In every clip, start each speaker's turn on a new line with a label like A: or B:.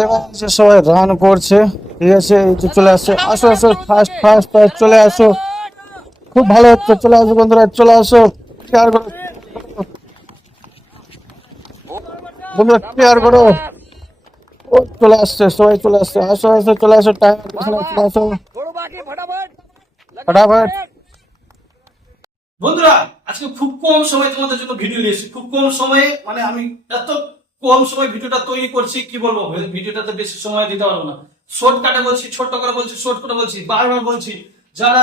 A: যাচ্ছে সবাই রান করছে। ঠিক আছে এই যে চলে আসছে আসো আসো ফার্স্ট ফার্স্ট ফার্স্ট চলে আসো। খুব ভালো হচ্ছে চলে আসো বন্ধুরা চলে আসো। শেয়ার করো। বন্ধুরা শেয়ার করো। ও চলে আসছে সবাই চলে আসছে। আসো আসো চলে আসো টাইম চলে আসো। ফটাফট।
B: বন্ধুরা আজকে খুব কম সময় তোমাদের জন্য ভিডিও নিয়ে খুব কম সময়ে মানে আমি এত কম সময় ভিডিওটা তৈরি করছি, কি বলব? ভিডিওটাতে বেশি সময় দিতে পারব না। শর্টকাটে বলছি ছোট্ট করে বলছি শর্ট করে বলছি, বারবার বলছি, যারা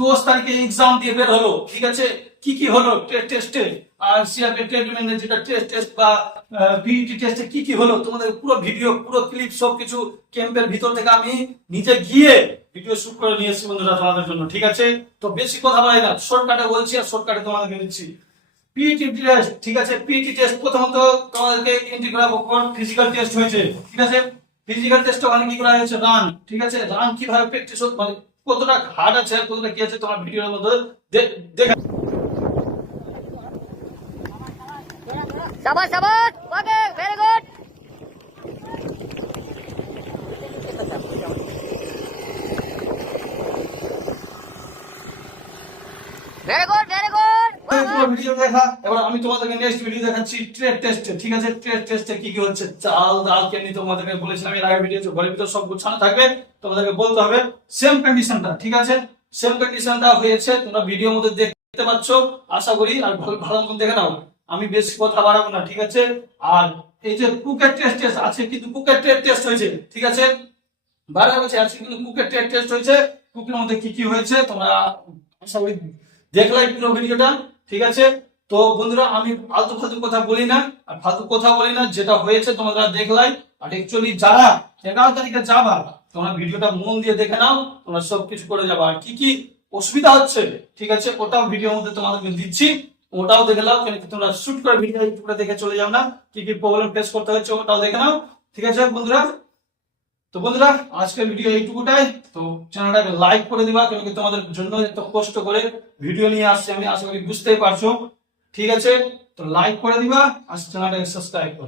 B: দশ তারিখে এক্সাম দিয়ে বের হলো, ঠিক আছে? কি কি হলো? টেস্টে আর সিআরপি ট্রেড যেটা টেস্ট টেস্ট বা পিইটি টেস্টে কি কি হলো, তোমাদের পুরো ভিডিও পুরো ক্লিপ সবকিছু ক্যাম্পের ভিতর থেকে আমি নিজে গিয়ে ভিডিও শুট করে নিয়ে এসেছি বন্ধুরা তোমাদের জন্য, ঠিক আছে? তো বেশি কথা বলাই না শর্টকাটে বলছি আর শর্টকাটে তোমাদেরকে দিচ্ছি। পিইটি টেস্ট ঠিক আছে পিইটি টেস্ট প্রথমত তোমাদেরকে এন্ট্রি করাবো কোন ফিজিক্যাল টেস্ট হয়েছে ঠিক আছে ফিজিক্যাল টেস্ট ওখানে কি করা হয়েছে রান ঠিক আছে রান কীভাবে প্র্যাকটিস মানে কতটা হার্ড আছে আর কতটা কি আছে তোমার ভিডিওর মধ্যে দেখা
C: Sabar, sabar. Okay, very good. Very good, very good.
B: Video দেখা, এবার আমি তোমাদেরকে নেক্সট ভিডিও দেখাচ্ছি ট্রেড টেস্টে ঠিক আছে? ট্রেড টেস্টে কি কি হচ্ছে? চাল, ডাল কেমনি তোমাদেরকে বলেছিলাম ভিডিও ঘরের ভিতর সব গুছানো থাকবে, তোমাদেরকে বলতে হবে সেম কন্ডিশনটা ঠিক আছে? সেম কন্ডিশনটা হয়েছে, তোমরা ভিডিওর মধ্যে দেখতে পাচ্ছ, আশা করি, আর ভালো মতন দেখে নাও, আমি বেশি কথা বাড়াবো না, ঠিক আছে? আর এই যে কুকের টেস্ট টেস্ট আছে কিন্তু কুকের ট্রেড টেস্ট হয়েছে, ঠিক আছে? বারবার বলছি, আজকে কিন্তু কুকের ট্রেড টেস্ট হয়েছে কুকের মধ্যে কি কি হয়েছে, তোমরা আশা করি দেখলাই পুরো ভিডিওটা ঠিক আছে? তো বন্ধুরা, আমি ফালতু ফালতু কথা বলি না। আর ফালতু কথা বলি না, যেটা হয়েছে তোমরা দেখলাই। আর অ্যাকচুয়ালি যারা এগারো তারিখে যাবা, তোমরা ভিডিওটা মন দিয়ে দেখে নাও, তোমরা সবকিছু করে যাবা। আর কি কি অসুবিধা হচ্ছে, ঠিক আছে? ওটাও ভিডিওর মধ্যে তোমাদেরকে দিচ্ছি। ওটাও দেখে নাও, কেন তোমরা শুট করে ভিডিও দেখে চলে যাও না। কি কি প্রবলেম ফেস করতে হচ্ছে, ওটাও দেখে নাও। ঠিক আছে বন্ধুরা? তো বন্ধুরা, আজকের ভিডিও এইটুকুটাই। তো চ্যানেলটাকে লাইক করে দিবা, কেন কি তোমাদের জন্য এত কষ্ট করে ভিডিও নিয়ে আসছে, আমি আশা করি বুঝতেই পারছ। ঠিক আছে, তো লাইক করে দিবা, আর চ্যানেলটাকে সাবস্ক্রাইব করে।